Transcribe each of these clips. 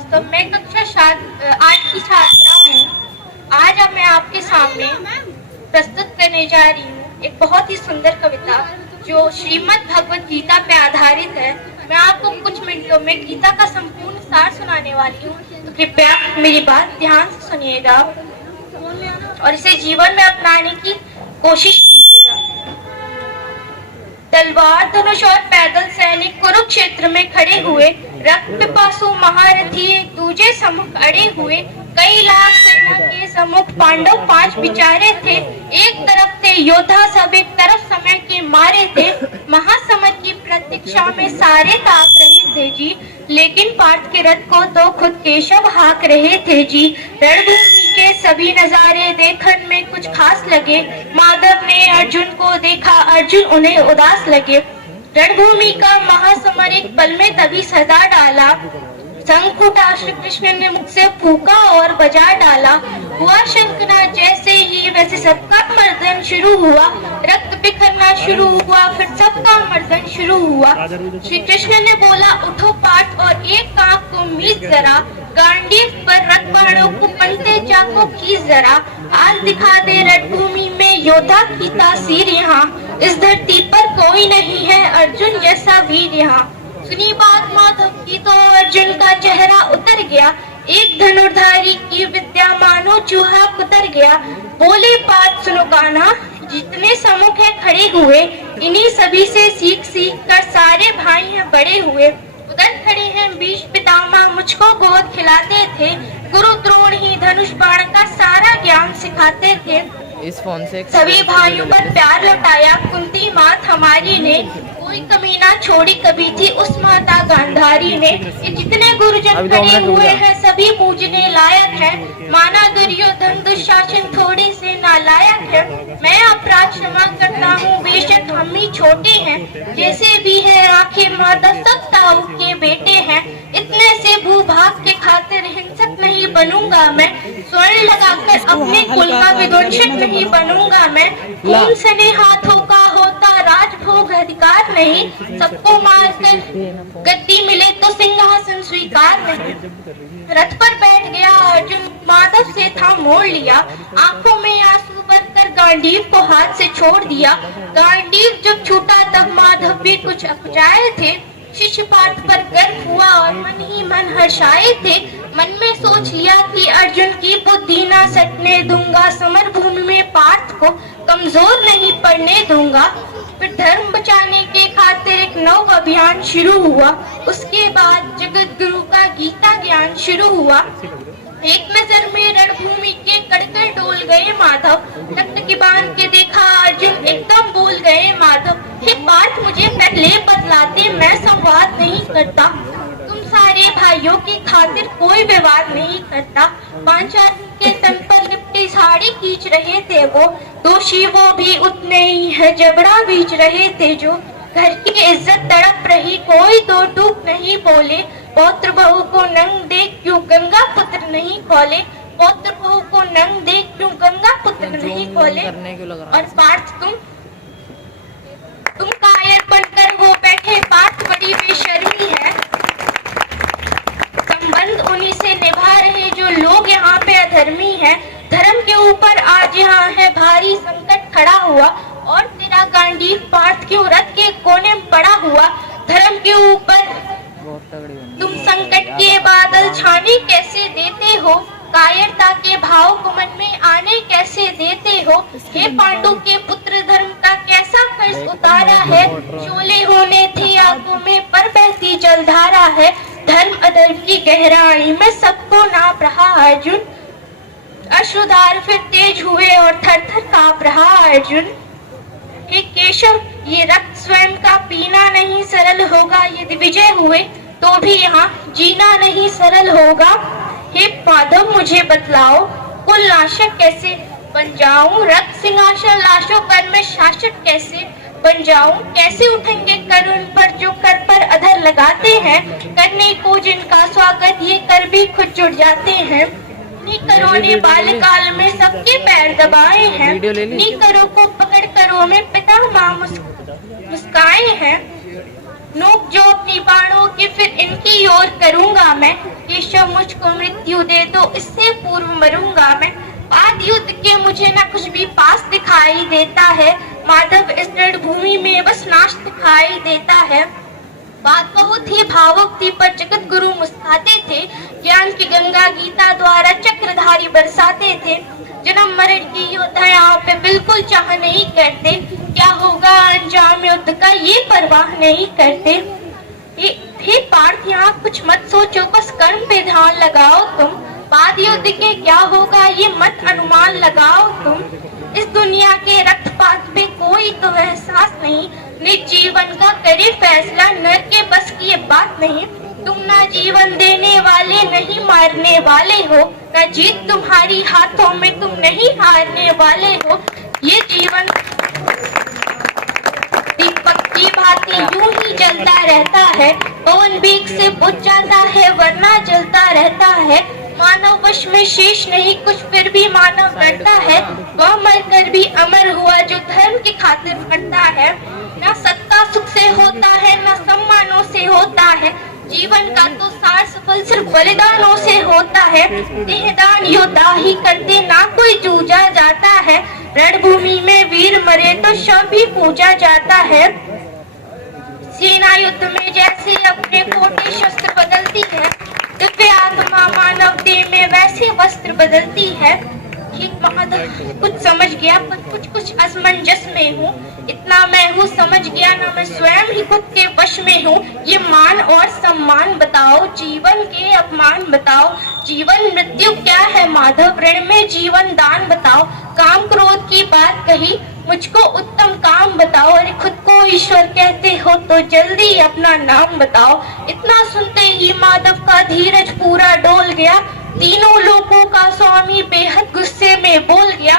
तो मैं कक्षा 8 की छात्रा हूँ। आज अब मैं आपके सामने प्रस्तुत करने जा रही हूँ एक बहुत ही सुंदर कविता जो श्रीमद् भगवत गीता पे आधारित है। मैं आपको कुछ मिनटों में गीता का संपूर्ण सार सुनाने वाली हूँ, तो कृपया मेरी बात ध्यान से सुनिएगा और इसे जीवन में अपनाने की कोशिश कीजिएगा। तलवार, धनुष और पैदल सैनिक कुरुक्षेत्र में खड़े हुए, रक्त पिपासु महारथी एक दूजे सम्मुख अड़े हुए। कई लाख सेना के सम्मुख पांडव 5 बिचारे थे। एक तरफ थे योद्धा, सब एक तरफ समय के मारे थे। महासमर की प्रतीक्षा में सारे ताक रहे थे जी, लेकिन पार्थ के रथ को तो खुद केशव हाँक रहे थे जी। रणभूमि के सभी नजारे देखने में कुछ खास लगे। माधव ने अर्जुन को देखा, अर्जुन उन्हें उदास लगे। रणभूमि का महासमर एक पल में तभी सजा डाला। शंख उठा श्री कृष्ण ने मुख से फूका और बजा डाला। हुआ शंखनाद जैसे ही वैसे सबका मर्दन शुरू हुआ। रक्त बिखरना शुरू हुआ, फिर सबका मर्दन शुरू हुआ। श्री कृष्ण ने बोला, उठो पार्थ और एक कांख को मीच जरा। गांडीव पर रथ बाणों को पंते चाकों खींच जरा। आज दिखा दे रणभूमि में योद्धा की तासीर यहाँ। इस धरती पर कोई नहीं है अर्जुन जैसा वीर यहाँ। सुनी बात माधव की तो अर्जुन का चेहरा उतर गया। एक धनुर्धारी की विद्या मानो चूहा कुतर गया। बोले पार्थ सुनो गाना, जितने सम्मुख है खड़े हुए, इन्हीं सभी से सीख सीख कर सारे भाई हैं बड़े हुए। उधर खड़े हैं भीष्म पितामह, मुझको गोद खिलाते थे। गुरु द्रोण ही धनुष बाण का सारा ज्ञान सिखाते थे। इस फोन से सभी भाइयों पर प्यार लौटाया कुंती मात हमारी ने। कोई कमी ना छोड़ी कभी थी उस माता गांधारी ने। ये जितने गुरुजन खड़े हुए हैं सभी पूजने लायक है। माना दुर्योधन दुशासन थोड़े से नालायक है। मैं अपराध क्षमा करता हूँ, बेशक हम ही छोटे हैं। जैसे भी है आखिर माता सब ताऊ के बेटे हैं। इतने से भूभाग के खातिर हिंसक नहीं बनूंगा मैं। स्वर्ण लगाकर अपने कुल का विध्वंसक नहीं बनूंगा मैं। खून सने हाथों का होता राजभोग अधिकार नहीं। सबको मारकर गद्दी मिले तो सिंहासन स्वीकार नहीं। रथ पर बैठ गया अर्जुन, माधव से था मोड़ लिया। आंखों में आंसू भरकर गांडीव को हाथ से छोड़ दिया। गांडीव जब छूटा तब माधव भी कुछ अकुचाए थे। शिष्य पार्थ पर गर्व हुआ और मन ही मन हर्षाए थे। मन में सोच लिया कि अर्जुन की बुद्धि ना सटने दूंगा। समर भूमि में पार्थ को कमजोर नहीं पड़ने दूंगा। फिर धर्म बचाने के खातिर एक नव अभियान शुरू हुआ। उसके बाद जगत गुरु का गीता ज्ञान शुरू हुआ। एक नजर में रणभूमि के कड़कर डोल गए माधव। रक्त की बांध के देखा अर्जुन, एकदम बोल गए माधव। हे पार्थ मुझे पहले बतलाते, मैं संवाद नहीं करता। तुम सारे भाइयों की खातिर कोई विवाद नहीं करता। पांचाल के तन पर लिपटी साड़ी खींच रहे थे वो। दोषी वो भी उतने ही है, जबड़ा बीच रहे थे जो। घर की इज्जत तड़प रही, कोई दो टूक नहीं बोले। पौत्र बहू को नंग देख क्यों गंगा पुत्र नहीं खोले। पौत्र बहू को नंग देख क्यों गंगा पुत्र नहीं खोले। और पार्थ तुम कायर बनकर वो बैठे, पार्थ बड़ी बेशर्मी है। संबंध उन्हीं से निभा रहे जो लोग यहाँ पे अधर्मी है। धर्म के ऊपर आज यहाँ है भारी संकट खड़ा हुआ। और तेरा गांडीव पार्थ क्यों रथ के कोने में पड़ा हुआ। धर्म के ऊपर तुम संकट के बादल छाने कैसे देते हो। कायरता के भाव को मन में आने कैसे देते हो। हे पांडु के पुत्र, धर्म का कैसा कर्ज उतारा है। शोले होने थे आंखों में पर बहती जलधारा है। धर्म अधर्म की गहराई में सबको नाप रहा अर्जुन। अश्रुधार फिर तेज हुए और थर थर कांप रहा अर्जुन। हे केशव, ये रक्त स्वयं का पीना नहीं सरल होगा। यदि विजय हुए तो भी यहाँ जीना नहीं सरल होगा। हे माधव मुझे बतलाओ, कुल नाशक कैसे बन जाऊं। रक्त सिंहासन लाशों पर मैं शासक कैसे बन जाऊं। कैसे उठेंगे कर उन पर जो कर पर अधर लगाते हैं। करने को जिनका स्वागत ये कर भी खुद जुड़ जाते हैं। करों ने बाल्यकाल में सबके पैर दबाए हैं। करों को पकड़ करों में पिता माँ मुस्काए हैं। नोक जो अपनी बाणों के फिर इनकी ओर करूंगा मैं। केशव मुझको मृत्यु दे तो इससे पूर्व मरूंगा मैं। बाद युद्ध के मुझे न कुछ भी पास दिखाई देता है। माधव इस रणभूमि में बस नाश दिखाई देता है। बात बहुत ही भावुक थी पर जगत गुरु मुस्कुराते थे। ज्ञान की गंगा गीता द्वारा चक्रधारी बरसाते थे। जन्म मरण की योद्धा यहाँ पे बिल्कुल चाह नहीं करते। क्या होगा अंजाम युद्ध का ये परवाह नहीं करते। हे पार्थ यहाँ कुछ मत सोचो, बस कर्म पे ध्यान लगाओ तुम। बाद युद्ध के क्या होगा ये मत अनुमान लगाओ तुम। इस दुनिया के रक्तपात पे कोई तो एहसास नहीं। निज जीवन का करे फैसला, नर के बस की ये बात नहीं। तुम ना जीवन देने वाले नहीं मारने वाले हो, ना जीत तुम्हारी हाथों में, तुम नहीं हारने वाले हो। ये जीवन दीपक की भांति यूं ही जलता रहता है। पवन बेग से बुझ जाता है वरना जलता रहता है। मानव वश में शेष नहीं कुछ फिर भी मानव लड़ता है। वह मर कर भी अमर हुआ जो धर्म की खातिर मरता है। ना सत्ता सुख से होता है ना सम्मानों से होता है। जीवन का तो सार सफल सिर्फ बलिदानों से होता है। देहदान योद्धा ही करते ना कोई जूझा जाता है। रणभूमि में वीर मरे तो शव भी पूजा जाता है। सेना युद्ध में जैसे अपने कोटे शस्त्र बदलती है, दिव्य आत्मा मानव देह में वैसे वस्त्र बदलती है। ठीक माधव कुछ समझ गया पर कुछ असमंजस में हूँ। इतना मैं हूँ समझ गया ना मैं स्वयं ही खुद के वश में हूँ। ये मान और सम्मान बताओ, जीवन के अपमान बताओ। जीवन मृत्यु क्या है माधव, ऋण में जीवन दान बताओ। काम क्रोध की बात कही, मुझको उत्तम काम बताओ। अरे खुद को ईश्वर कहते हो तो जल्दी अपना नाम बताओ। इतना सुनते ही माधव का धीरज पूरा डोल गया। तीनों लोगों का स्वामी बेहद गुस्से में बोल गया।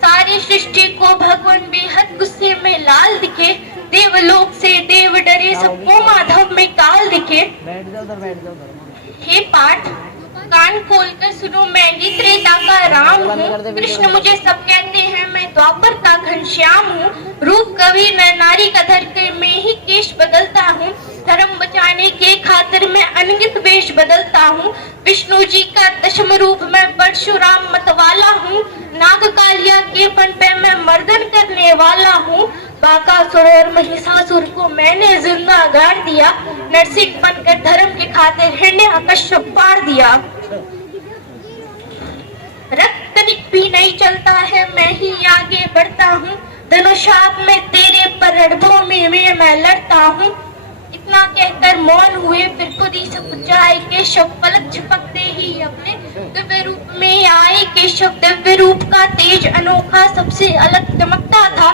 सारी सृष्टि को भगवान बेहद गुस्से में लाल दिखे। देवलोक से देव डरे, सबको माधव में काल दिखे। हे पार्थ कान खोलकर सुनो, मैं ही त्रेता का राम हूँ। कृष्ण मुझे सब कहते हैं, मैं द्वापर का घनश्याम हूँ। रूप कवि नर नारी का धर कर मैं ही केश बदलता हूँ। धर्म बचाने के खातिर मैं अनगित वेश बदलता हूँ। विष्णु जी का दशम रूप मैं परशुराम मतवाला हूँ। नाग कालिया के फन पे मैं मर्दन करने वाला हूँ। बाकासुर और महिषासुर को मैंने जिंदा गाड़ दिया। नरसिंह बनकर धर्म के खातिर हिरण्याकश्यप पार दिया। रक्त तनिक भी नहीं चलता है, मैं ही आगे बढ़ता हूँ। धनुषात में तेरे पर रणभूमि में मैं लड़ता हूँ। इतना कहकर मौन हुए, फिर खुद ही सब जाए। केशव पलक झपकते ही अपने दिव्य रूप में आए। केशव दिव्य रूप का तेज अनोखा सबसे अलग चमकता था।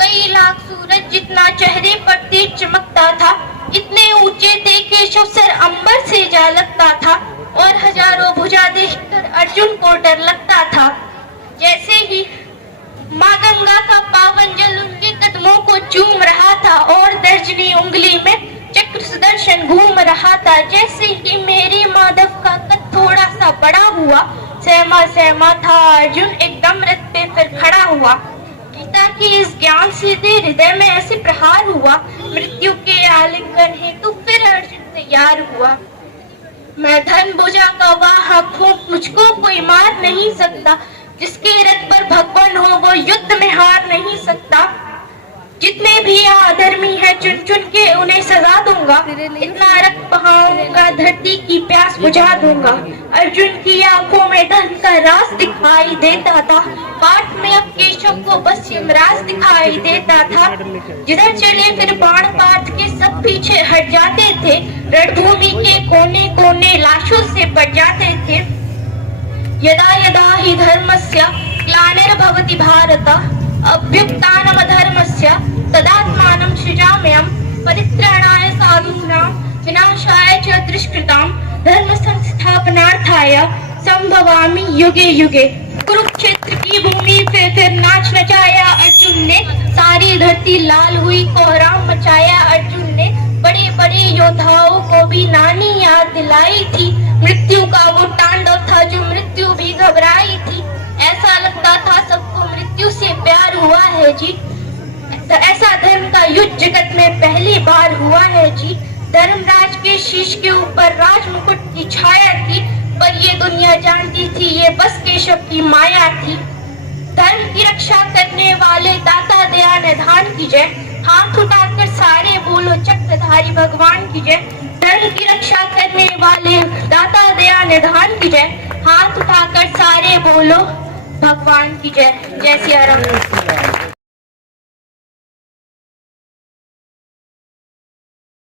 कई लाख सूरज जितना चेहरे पर तेज चमकता था। इतने ऊंचे थे केशव सर अंबर से जा लगता था। और हजारों भुजा देखकर अर्जुन को डर लगता था। जैसे ही माँ गंगा का पावन जल उनके कदमों को चूम रहा था और दर्जनी उंगली में चक्र सुदर्शन घूम रहा था। जैसे ही मेरे माधव का कद थोड़ा सा बड़ा हुआ, सहमा था अर्जुन एकदम रथ पे फिर खड़ा हुआ। गीता के इस ज्ञान से हृदय में ऐसे प्रहार हुआ। मृत्यु के आलिंगन हेतु फिर अर्जुन तैयार हुआ। मैं धन भुजा का वाहक हूँ, मुझको कोई मार नहीं सकता। जिसके रथ पर भगवान हो वो युद्ध में हार नहीं सकता। जितने भी अधर्मी है चुन चुन के उन्हें सजा दूंगा। इतना रक्त बहाऊंगा धरती की प्यास बुझा दूंगा। अर्जुन की आंखों में धर्म का राज दिखाई देता था। पार्थ में अब केशव को बस यमराज दिखाई देता था। जिधर चले फिर बाण पार्थ के सब पीछे हट जाते थे। रणभूमि के कोने कोने लाशों से बढ़ जाते थे। यदा यदा हि धर्मस्य ग्लानिर्भवति भारत अभ्युत्थानमधर्मस्य तदात्मानं सृजाम्यहं परित्राणाय साधूनां विनाशाय च दुष्कृतां धर्म संस्थापनार्थाय संभवामि युगे युगे। कुरुक्षेत्र की भूमि पे फिर नाच नचाया अर्जुन ने। सारी धरती लाल हुई, कोहराम मचाया अर्जुन ने। बड़े बड़े योद्धाओं को भी नानी याद दिलाई थी। मृत्यु का वो तांडव था जो मृत्यु भी घबराई थी। ऐसा लगता था सबको मृत्यु से प्यार हुआ है जी। ऐसा धर्म का युद्ध जगत में पहली बार हुआ है जी। धर्मराज के शीश के ऊपर राज मुकुट की छाया थी, पर ये दुनिया जानती थी ये बस केशव की माया थी। धर्म की रक्षा करने वाले दाता दया निधान की जय। हाथ उठाकर सारे बोलो चक्रधारी भगवान की जय। धर्म की रक्षा करने वाले दाता दया निधान की जय। हाथ उठाकर सारे बोलो भगवान की जय। जय सिया राम।